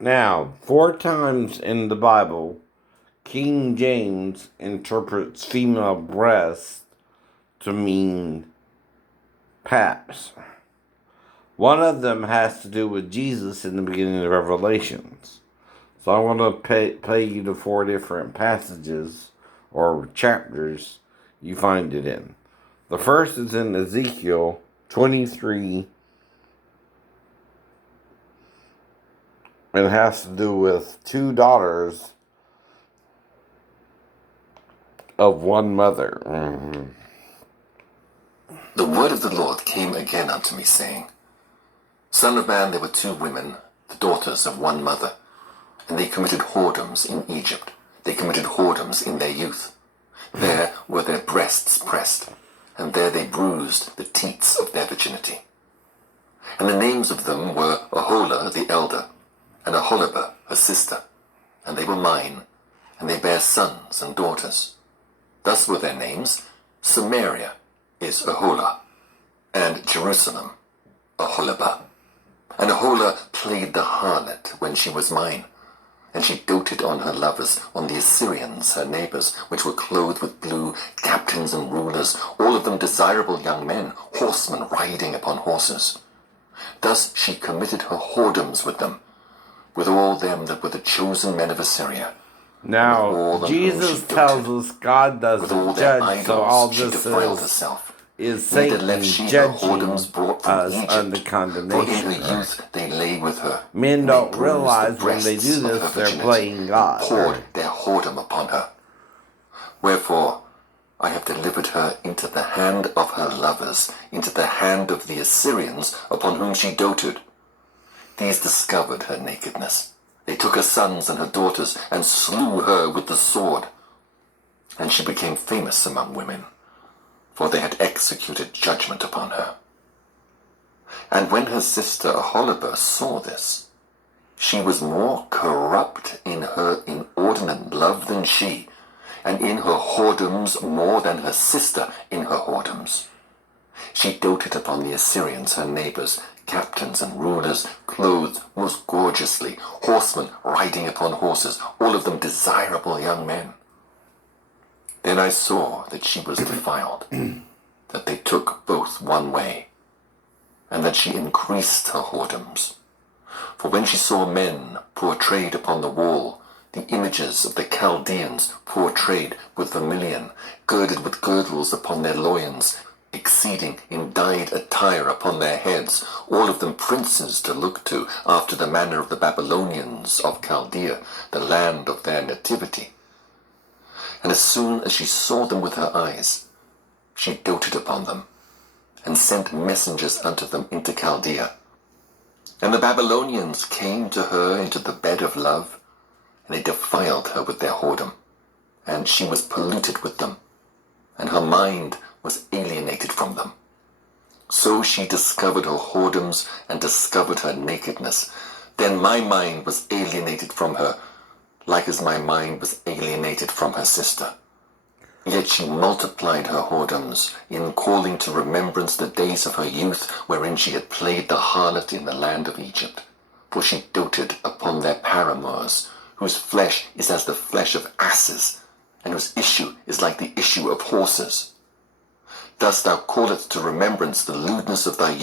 Now, 4 times in the Bible, King James interprets female breast to mean paps. One of them has to do with Jesus in the beginning of Revelations. So I want to play you the 4 different passages or chapters you find it in. The first is in Ezekiel 23. It has to do with 2 daughters of one mother. The word of the Lord came again unto me, saying, Son of man, there were 2 women, the daughters of one mother, and they committed whoredoms in Egypt. They committed whoredoms in their youth. There were their breasts pressed, and there they bruised the teats of their virginity. And the names of them were Aholah the elder, and Aholibah her sister, and they were mine, and they bare sons and daughters. Thus were their names: Samaria is Aholah, and Jerusalem Aholibah. And Aholah played the harlot when she was mine, and she doted on her lovers, on the Assyrians her neighbors, which were clothed with blue, captains and rulers, all of them desirable young men, horsemen riding upon horses. Thus she committed her whoredoms with them, with all them that were the chosen men of Assyria. Now, Jesus tells us God doesn't judge, so all this is Satan judging us under condemnation. For in her youth they lay with her. Men don't realize when they do this, they're playing God. Poured their whoredom upon her. Wherefore, I have delivered her into the hand of her lovers, into the hand of the Assyrians, upon whom she doted. These discovered her nakedness. They took her sons and her daughters, and slew her with the sword. And she became famous among women, for they had executed judgment upon her. And when her sister Aholibah saw this, she was more corrupt in her inordinate love than she, and in her whoredoms more than her sister in her whoredoms. She doted upon the Assyrians her neighbors, captains and rulers, clothed most gorgeously, horsemen riding upon horses, all of them desirable young men. Then I saw that she was defiled, that they took both one way, and that she increased her whoredoms. For when she saw men portrayed upon the wall, the images of the Chaldeans portrayed with vermilion, girded with girdles upon their loins, exceeding in dyed attire upon their heads, all of them princes to look to, after the manner of the Babylonians of Chaldea, the land of their nativity. And as soon as she saw them with her eyes, she doted upon them, and sent messengers unto them into Chaldea. And the Babylonians came to her into the bed of love, and they defiled her with their whoredom, and she was polluted with them, and her mind was alienated from them. So she discovered her whoredoms and discovered her nakedness. Then my mind was alienated from her, like as my mind was alienated from her sister. Yet she multiplied her whoredoms, in calling to remembrance the days of her youth, wherein she had played the harlot in the land of Egypt. For she doted upon their paramours, whose flesh is as the flesh of asses, and whose issue is like the issue of horses. Thus thou callest to remembrance the lewdness of thy youth,